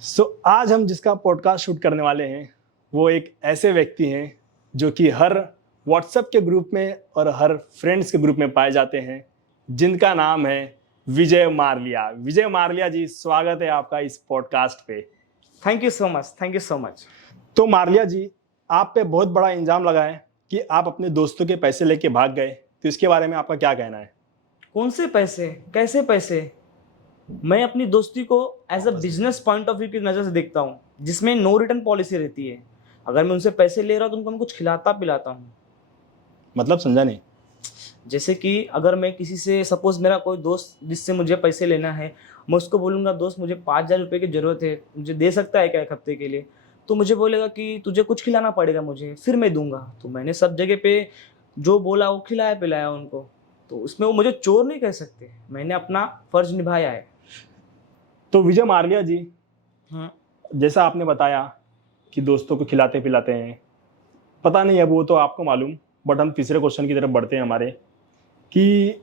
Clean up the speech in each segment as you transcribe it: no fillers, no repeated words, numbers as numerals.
आज हम जिसका पॉडकास्ट शूट करने वाले हैं वो एक ऐसे व्यक्ति हैं जो कि हर व्हाट्सएप के ग्रुप में और हर फ्रेंड्स के ग्रुप में पाए जाते हैं, जिनका नाम है विजय मारलिया। विजय मारलिया जी, स्वागत है आपका इस पॉडकास्ट पे। Thank you so much, thank you so much. तो मारलिया जी, आप पे बहुत बड़ा इल्जाम लगा है कि आप अपने दोस्तों के पैसे लेके भाग गए, तो इसके बारे में आपका क्या कहना है? कौन से पैसे, कैसे पैसे? मैं अपनी दोस्ती को as a business point of view की नज़र से देखता हूँ, जिसमें नो रिटर्न पॉलिसी रहती है। अगर मैं उनसे पैसे ले रहा हूँ तो उनको मैं कुछ खिलाता पिलाता हूँ। मतलब समझा नहीं। जैसे कि अगर मैं किसी से, सपोज मेरा कोई दोस्त जिससे मुझे पैसे लेना है, मैं उसको बोलूँगा दोस्त मुझे 5,000 रुपये की ज़रूरत है, मुझे दे सकता है क्या एक हफ्ते के लिए? तो मुझे बोलेगा कि तुझे कुछ खिलाना पड़ेगा मुझे, फिर मैं दूंगा। तो मैंने सब जगह पे जो बोला वो खिलाया पिलाया उनको, तो उसमें वो मुझे चोर नहीं कह सकते। मैंने अपना फर्ज निभाया है। तो विजय मारलिया जी, हाँ, जैसा आपने बताया कि दोस्तों को खिलाते पिलाते हैं, पता नहीं अब वो तो आपको मालूम, बट हम तीसरे क्वेश्चन की तरफ बढ़ते हैं हमारे, कि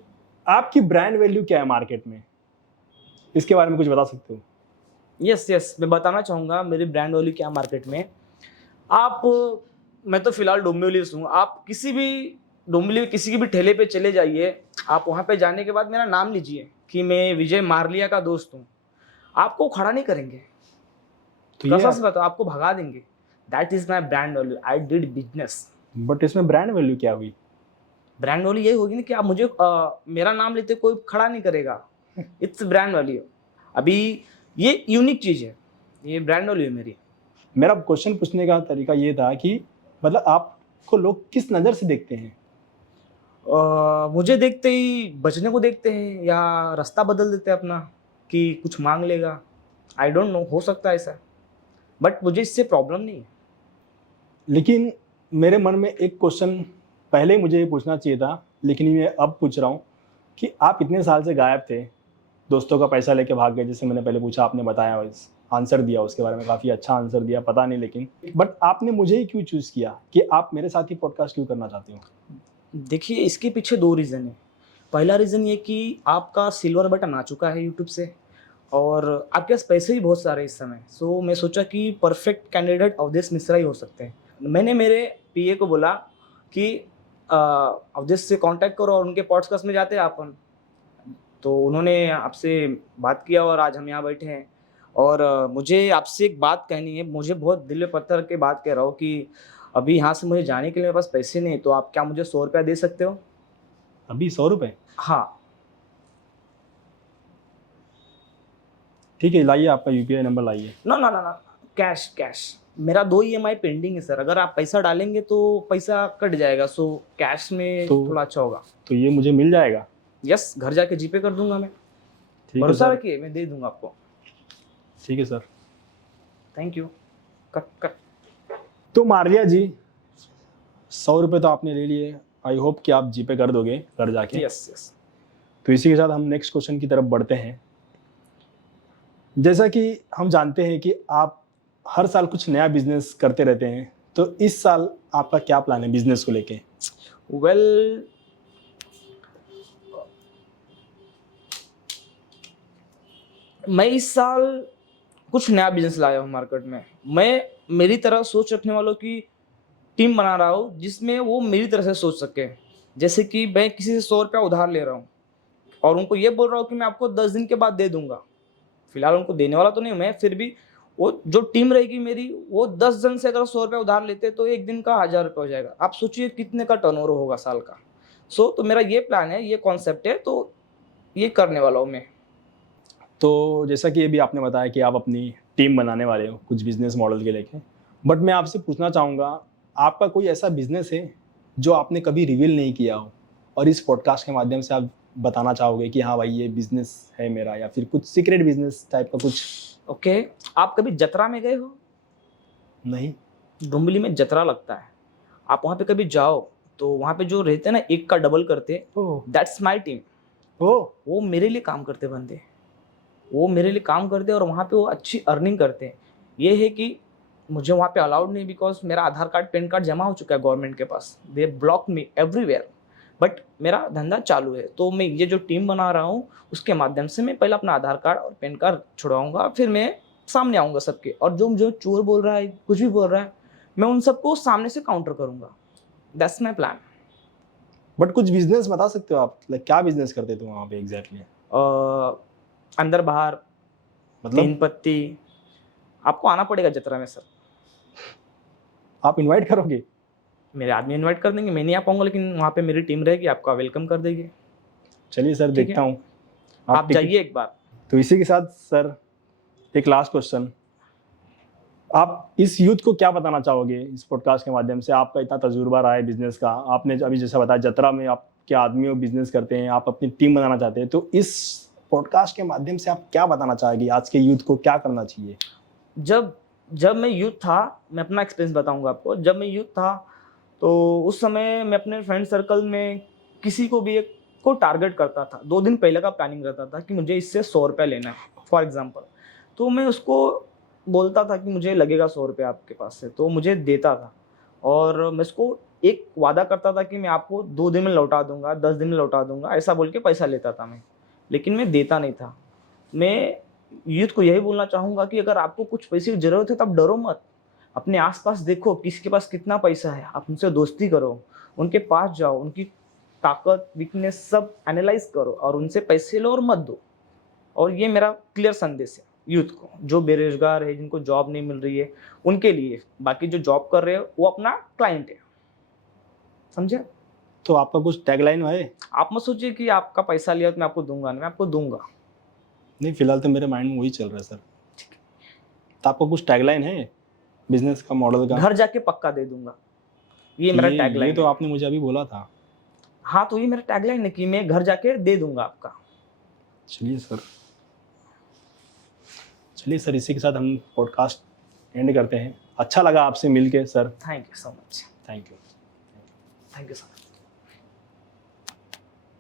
आपकी ब्रांड वैल्यू क्या है मार्केट में, इसके बारे में कुछ बता सकते हो? यस, मैं बताना चाहूँगा मेरी ब्रांड वैल्यू क्या मार्केट में। आप, मैं तो फिलहाल डोंबिवली से हूँ, आप किसी भी डोंबिवली किसी की भी ठेले पे चले जाइए, आप वहाँ पे जाने के बाद मेरा नाम लीजिए कि मैं विजय मारलिया का दोस्त हूँ, आपको खड़ा नहीं करेंगे। तो ये कसम से बताओ, आपको भगा देंगे। That is my brand value, I did business. But इसमें ब्रांड वैल्यू क्या हुई? ब्रांड वैल्यू यही होगी ना कि आप मुझे मेरा नाम लेते कोई खड़ा नहीं करेगा। It's brand value. अभी ये यूनिक चीज़ है, ये ब्रांड वैल्यू है मेरी। मेरा क्वेश्चन पूछने का तरीका ये था कि मतलब आपको लोग किस नज़र से देखते हैं? मुझे देखते ही बचने को देखते हैं, या रास्ता बदल देते हैं अपना कि कुछ मांग लेगा। आई डोंट नो, हो सकता है ऐसा, बट मुझे इससे प्रॉब्लम नहीं है। लेकिन मेरे मन में एक क्वेश्चन पहले ही मुझे ये पूछना चाहिए था, लेकिन मैं अब पूछ रहा हूँ कि आप इतने साल से गायब थे, दोस्तों का पैसा लेके भाग गए, जैसे मैंने पहले पूछा, आपने बताया, आंसर दिया, उसके बारे में काफ़ी अच्छा आंसर दिया, पता नहीं लेकिन बट आपने मुझे ही क्यों चूज़ किया कि आप मेरे साथ ही पॉडकास्ट क्यों करना चाहते हो? देखिए, इसके पीछे 2 रीज़न है। पहला रीज़न ये कि आपका सिल्वर बटन आ चुका है यूट्यूब से, और आपके पास पैसे भी बहुत सारे इस समय। सो मैं सोचा कि परफेक्ट कैंडिडेट अवधेश मिश्रा ही हो सकते हैं। मैंने मेरे पीए को बोला कि अवधेश से कांटेक्ट करो और उनके पॉडकास्ट में जाते हैं अपन। तो उन्होंने आपसे बात किया और आज हम यहाँ बैठे हैं। और मुझे आपसे एक बात कहनी है, मुझे बहुत दिल में पत्थर के बात कह रहा हूँ कि अभी यहाँ से मुझे जाने के लिए मेरे पास पैसे नहीं, तो आप क्या मुझे 100 रुपया दे सकते हो? अभी 100 रुपये? हाँ। ठीक है, लाइए आपका यूपीआई नंबर लाइए। ना, कैश कैश। मेरा 2 ईएमआई पेंडिंग है सर, अगर आप पैसा डालेंगे तो पैसा कट जाएगा, सो कैश में तो थोड़ा अच्छा होगा। तो ये मुझे मिल जाएगा? यस, घर जाके जीपे कर दूंगा मैं। ठीक है भरोसा सर। रखिए, मैं दे दूंगा आपको। ठीक है sir. Thank you. Cut cut. तो मारलिया जी, 100 रुपये तो आपने ले लिए, आई होप कि आप जीपे कर दोगे घर जाके। यस। तो इसी के साथ हम नेक्स्ट क्वेश्चन की तरफ बढ़ते हैं। जैसा कि हम जानते हैं कि आप हर साल कुछ नया बिजनेस करते रहते हैं, तो इस साल आपका क्या प्लान है बिजनेस को लेके? वेल, मैं इस साल कुछ नया बिजनेस लाया हूँ मार्केट में। मैं मेरी तरह सोच रखने वालों की टीम बना रहा हूँ, जिसमें वो मेरी तरह से सोच सके। जैसे कि मैं किसी से 100 रुपया उधार ले रहा हूँ और उनको ये बोल रहा हूँ कि मैं आपको 10 दिन के बाद दे दूंगा। फिलहाल उनको देने वाला तो नहीं हूँ मैं, फिर भी वो जो टीम रहेगी मेरी, वो 10 जन से अगर 100 रुपया उधार लेते तो एक दिन का 1,000 रुपये हो जाएगा। आप सोचिए कितने का टर्नओवर होगा साल का। तो मेरा ये प्लान है, ये कॉन्सेप्ट है, तो ये करने वाला हूँ मैं। तो जैसा कि अभी आपने बताया कि आप अपनी टीम बनाने वाले हो कुछ बिजनेस मॉडल के लेके, बट मैं आपसे पूछना चाहूँगा, आपका कोई ऐसा बिजनेस है जो आपने कभी रिवील नहीं किया हो और इस पॉडकास्ट के माध्यम से आप बताना चाहोगे कि हाँ भाई ये बिजनेस है मेरा, या फिर कुछ सीक्रेट बिजनेस टाइप का कुछ? ओके, आप कभी जतरा में गए हो? नहीं। डुम्बली में जतरा लगता है, आप वहाँ पे कभी जाओ तो वहाँ पे जो रहते हैं ना, एक का डबल करते, दैट्स माई टीम। वो मेरे लिए काम करते बंदे, वो मेरे लिए काम करते और वहाँ पे वो अच्छी अर्निंग करते हैं। ये है कि मुझे वहाँ पे अलाउड नहीं, बिकॉज मेरा आधार कार्ड पैन कार्ड जमा हो चुका है गवर्नमेंट के पास। They block me everywhere, but मेरा धंधा चालू है। तो मैं ये जो टीम बना रहा हूँ उसके माध्यम से मैं पहले अपना आधार कार्ड और पैन कार्ड छुड़वाऊँगा, फिर मैं सामने आऊँगा सबके, और जो मुझे चोर बोल रहा है, कुछ भी बोल रहा है, मैं उन सबको सामने से काउंटर करूँगा। That's my plan. बट कुछ बिजनेस बता सकते हो आप, लाइक क्या बिजनेस करते थे वहाँ पे एग्जैक्टली? अंदर बाहर, मतलब 3 पत्ती, आपको आना पड़ेगा जतरा में सर। आप इनवाइट करोगे? मेरे आदमी इनवाइट कर देंगे, मैं नहीं आ पाऊँगा, लेकिन वहाँ पे मेरी टीम रहेगी, आपका वेलकम कर देगी। चलिए सर, ठीक देखता है, हूँ। आप जाइए एक बार। तो इसी के साथ सर एक लास्ट क्वेश्चन, आप इस यूथ को क्या बताना चाहोगे इस पॉडकास्ट के माध्यम से? आपका इतना तजुर्बा रहा है बिजनेस का, आपने अभी जैसा बताया जतरा में आपके आदमी बिजनेस करते हैं, आप अपनी टीम बनाना चाहते हैं, तो इस पॉडकास्ट के माध्यम से आप क्या बताना चाहेंगे आज के यूथ को, क्या करना चाहिए? जब मैं यूथ था, मैं अपना एक्सपीरियंस बताऊंगा आपको। जब मैं यूथ था तो उस समय मैं अपने फ्रेंड सर्कल में किसी को भी एक को टारगेट करता था। 2 दिन पहले का प्लानिंग रहता था कि मुझे इससे 100 रुपये लेना है फॉर एग्जांपल। तो मैं उसको बोलता था कि मुझे लगेगा 100 रुपये आपके पास से, तो मुझे देता था, और मैं उसको एक वादा करता था कि मैं आपको 2 दिन में लौटा दूंगा, 10 दिन में लौटा दूंगा, ऐसा बोल के पैसा लेता था मैं, लेकिन मैं देता नहीं था। मैं यूथ को यही बोलना चाहूँगा कि अगर आपको कुछ पैसे की ज़रूरत है तो आप डरो मत। अपने आस-पास देखो किसके पास कितना पैसा है, आप उनसे दोस्ती करो, उनके पास जाओ, उनकी ताकत, वीकनेस सब एनालाइज़ करो और उनसे पैसे लो और मत दो। और ये मेरा क्लियर संदेश है यूथ को, जो बेरोज़गार है, जिनको जॉब नहीं मिल रही है, उनके लिए। बाकी जो जॉब कर रहे हो वो अपना क्लाइंट है, समझे? तो आपका कुछ टैगलाइन है? आप मत सोचिए कि आपका पैसा लिया तो मैं आपको दूँगा नहीं, मैं आपको दूँगा। नहीं, फिलहाल तो मेरे माइंड में वही चल रहा है सर। तो आपका कुछ टैगलाइन है बिजनेस का, मॉडल का? घर जाके पक्का दे दूँगा, ये मेरा ये टैगलाइन तो है। आपने मुझे अभी बोला था। हाँ, तो ये मेरा टैगलाइन है कि मैं घर जाके दे दूँगा आपका। चलिए सर, इसी के साथ हम पॉडकास्ट एंड करते हैं। अच्छा लगा आपसे मिलके sir. Thank you so much. Thank you. Thank you so much.